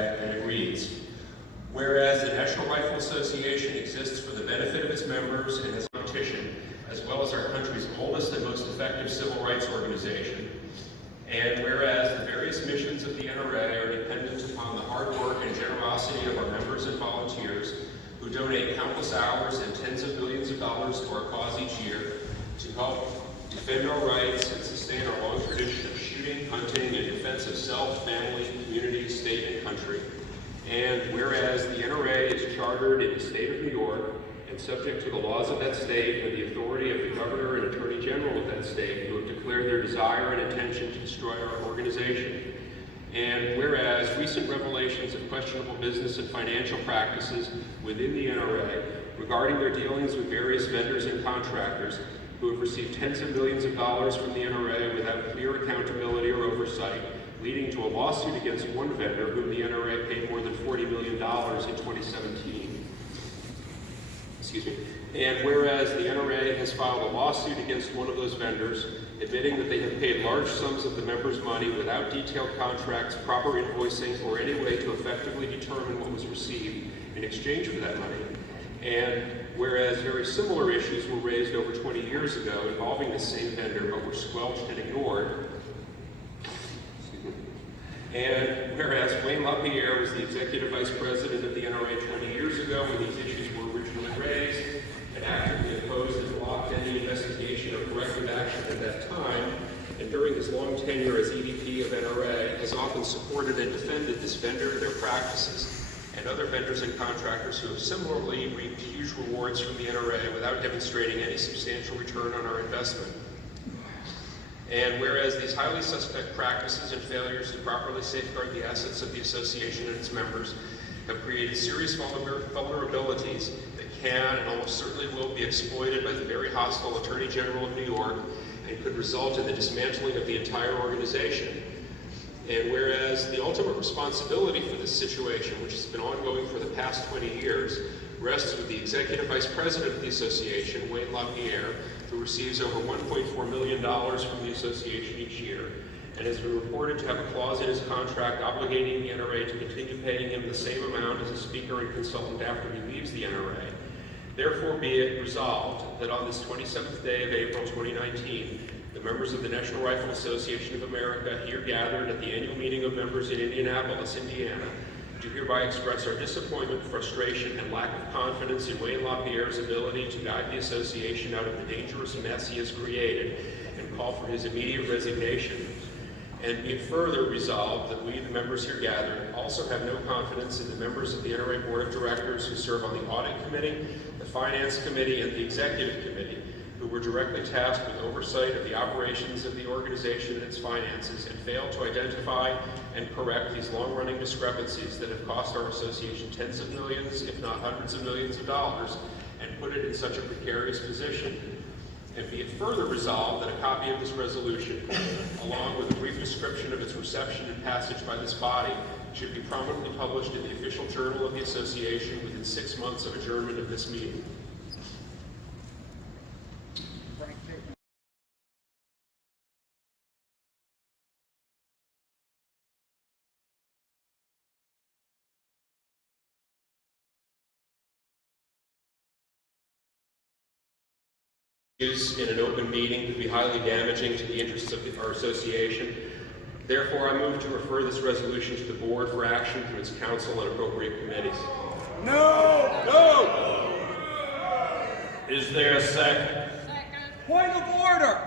And it reads, whereas the National Rifle Association exists for the benefit of its members and its competition, as well as our country's oldest and most effective civil rights organization, and whereas the various missions of the NRA are dependent upon the hard work and generosity of our members and volunteers who donate countless hours and tens of millions of dollars to our cause each year to help defend our rights and sustain our long tradition of shooting, hunting, and defense of self, family, community, state, and country. And whereas the NRA is chartered in the state of New York and subject to the laws of that state and the authority of the Governor and Attorney General of that state, who have declared their desire and intention to destroy our organization. And whereas recent revelations of questionable business and financial practices within the NRA regarding their dealings with various vendors and contractors who have received tens of millions of dollars from the NRA without clear accountability or oversight, leading to a lawsuit against one vendor whom the NRA paid more than $40 million in 2017. Excuse me. And whereas the NRA has filed a lawsuit against one of those vendors, admitting that they have paid large sums of the members' money without detailed contracts, proper invoicing, or any way to effectively determine what was received in exchange for that money. And whereas very similar issues were raised over 20 years ago involving the same vendor but were squelched and ignored. And whereas Wayne LaPierre was the executive vice president of the NRA 20 years ago when these issues were originally raised, and actively opposed and blocked any investigation or corrective action at that time, and during his long tenure as EVP of NRA, has often supported and defended this vendor, their practices, and other vendors and contractors who have similarly reaped huge rewards from the NRA without demonstrating any substantial return on our investment. And whereas these highly suspect practices and failures to properly safeguard the assets of the association and its members have created serious vulnerabilities that can and almost certainly will be exploited by the very hostile Attorney General of New York and could result in the dismantling of the entire organization. And whereas the ultimate responsibility for this situation, which has been ongoing for the past 20 years, rests with the Executive Vice President of the Association, Wayne LaPierre, who receives over $1.4 million from the association each year, and has been reported to have a clause in his contract obligating the NRA to continue paying him the same amount as a speaker and consultant after he leaves the NRA. Therefore be it resolved that on this 27th day of April 2019, the members of the National Rifle Association of America here gathered at the annual meeting of members in Indianapolis, Indiana, do hereby express our disappointment, frustration, and lack of confidence in Wayne LaPierre's ability to guide the association out of the dangerous mess he has created, and call for his immediate resignation. And be it further resolved that we, the members here gathered, also have no confidence in the members of the NRA Board of Directors who serve on the Audit Committee, the Finance Committee, and the Executive Committee, who were directly tasked with oversight of the operations of the organization and its finances, and failed to identify and correct these long-running discrepancies that have cost our association tens of millions, if not hundreds of millions of dollars, and put it in such a precarious position. And be it further resolved that a copy of this resolution, along with a brief description of its reception and passage by this body, should be prominently published in the official journal of the association within 6 months of adjournment of this meeting. In an open meeting could be highly damaging to the interests of our association. Therefore, I move to refer this resolution to the board for action through its council and appropriate committees. No! No! Is there a second? Point of order!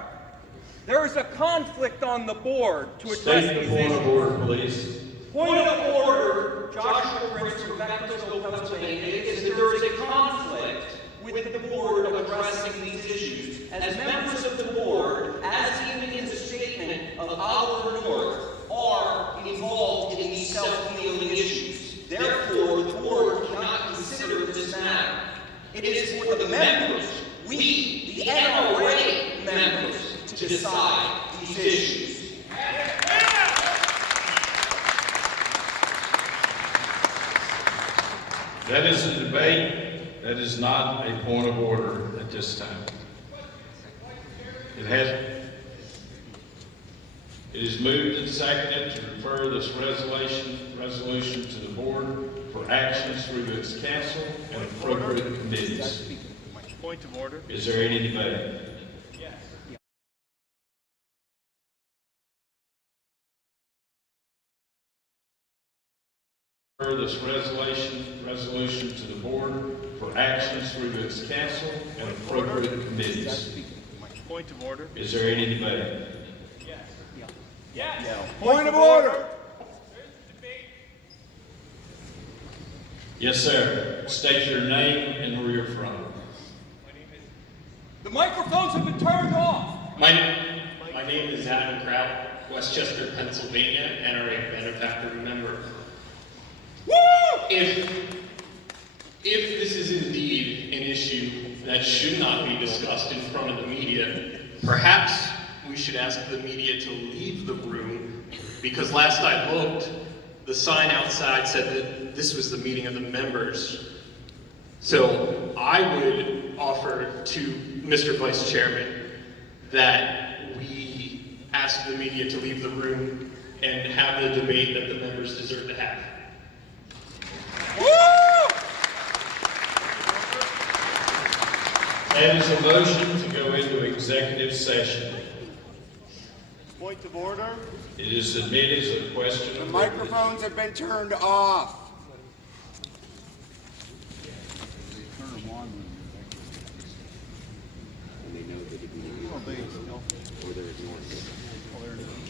There is a conflict on the board to address State these the point issues. of order, please. Point of order, Joshua Prince from Beckensville, Pennsylvania, is that there is a conflict with the board addressing these issues. As members of the board, as even in the statement of our North, are involved in these self-dealing issues. Therefore, the board cannot consider this matter. It is for the members, we, the NRA members, to decide these issues. That is a debate. That is not a point of order at this time. It is moved and seconded to refer this resolution to the board for action through its council and appropriate committees. Point of order. Is there any debate? Refer this resolution to the board for action through its council and appropriate committees. Point of order. Is there any debate? Point of order. Yes, sir. State your name and where you're from. The microphones have been turned off. My name is Adam Kraut, Westchester, Pennsylvania, NRA benefactor member. Woo! If this is indeed an issue that should not be discussed in front of the media, perhaps we should ask the media to leave the room, because last I looked, the sign outside said that this was the meeting of the members. So I would offer to Mr. Vice Chairman that we ask the media to leave the room and have the debate that the members deserve to have. Woo! That is a motion to go into executive session. Point of order. It is submitted as a question The of microphones have been turned off.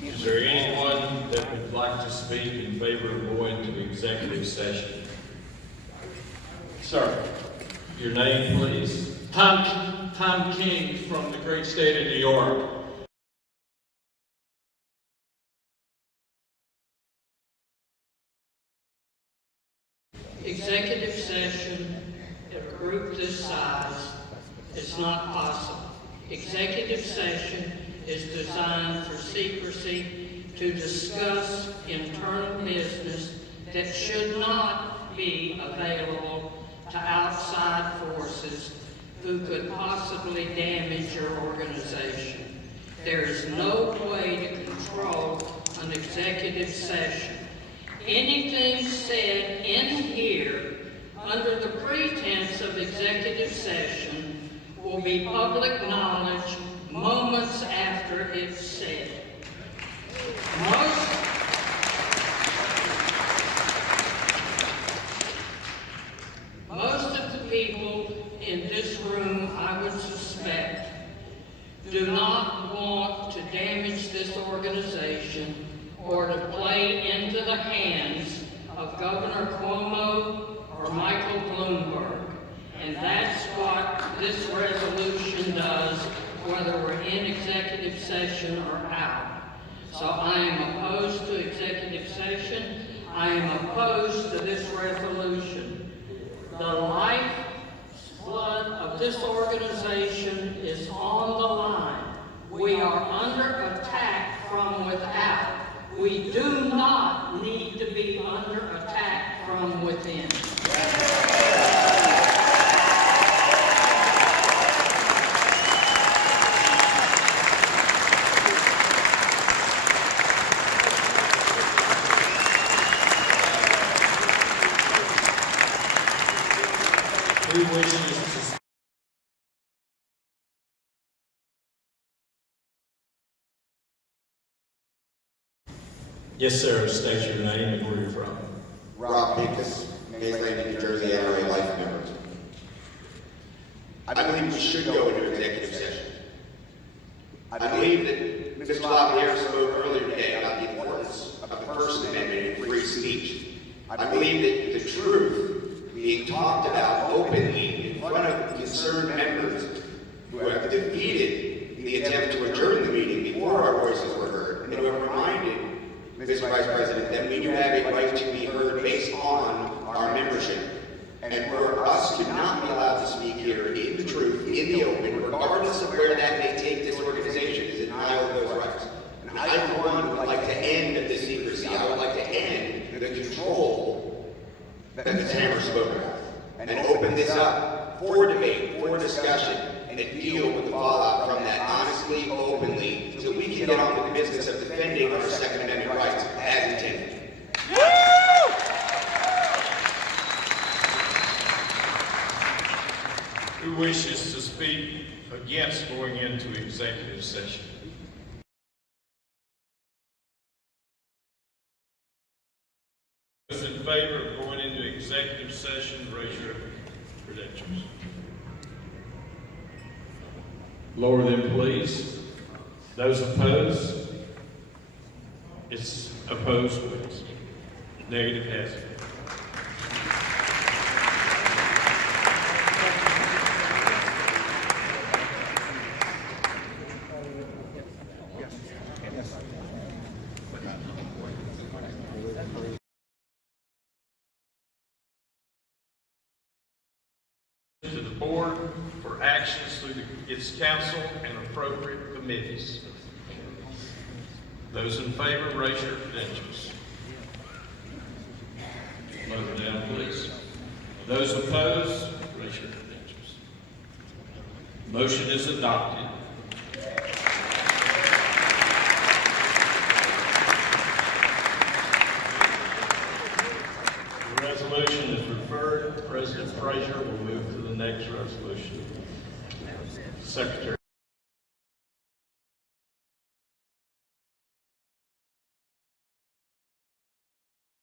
Is there anyone that would like to speak in favor of going to executive session? Sir, Your name, please. Tom King from the great state of New York. Executive session at a group this size is not possible. Executive session is designed for secrecy to discuss internal business that should not be available to outside forces who could possibly damage your organization. There is no way to control an executive session. Anything said in here under the pretense of executive session will be public knowledge moments after it's said. Most of the people in this room, I would suspect, do not want to damage this organization or to play into the hands of Governor Cuomo or Michael Bloomberg. And that's what this resolution does, whether we're in executive session or out. So I am opposed to executive session. I am opposed to this resolution. The lifeblood of this organization is on the line. We are under attack from without. We do not need to be under attack from within. Who wishes to Yes, sir. State your name and where you're from. Rob Pincus, Mays Landing, New Jersey, NRA life member. I believe we should go into executive session. I believe that Mr. LaPierre spoke earlier today about the importance of the First Amendment and free speech. I believe that the truth being talked about openly in front of concerned members who have defeated the attempt to adjourn the meeting before our voices were heard, and who have reminded Mr. Vice President that we do have a right to be heard based on our membership. And for us to not be allowed to speak here in the truth, in the open, regardless of where that may take this organization, is a denial of those rights. And I, for one, would like to end the secrecy. I would like to end the control that Ms. Hammer spoke about, and open this up for debate, for discussion, and to deal with the fallout from that honestly, openly, so we can get on with the business of defending our Second Amendment rights as intended. Who wishes to speak against going into executive session? Those in favor of going into executive session, raise your credentials. Lower them, please. Those opposed? It's opposed, please. Negative has it. To the board for actions through its council and appropriate committees. Those in favor, raise your credentials. Lower down, please. Those opposed, raise your credentials. Motion is adopted. The resolution is referred. President Frazier will move to the next resolution. Secretary.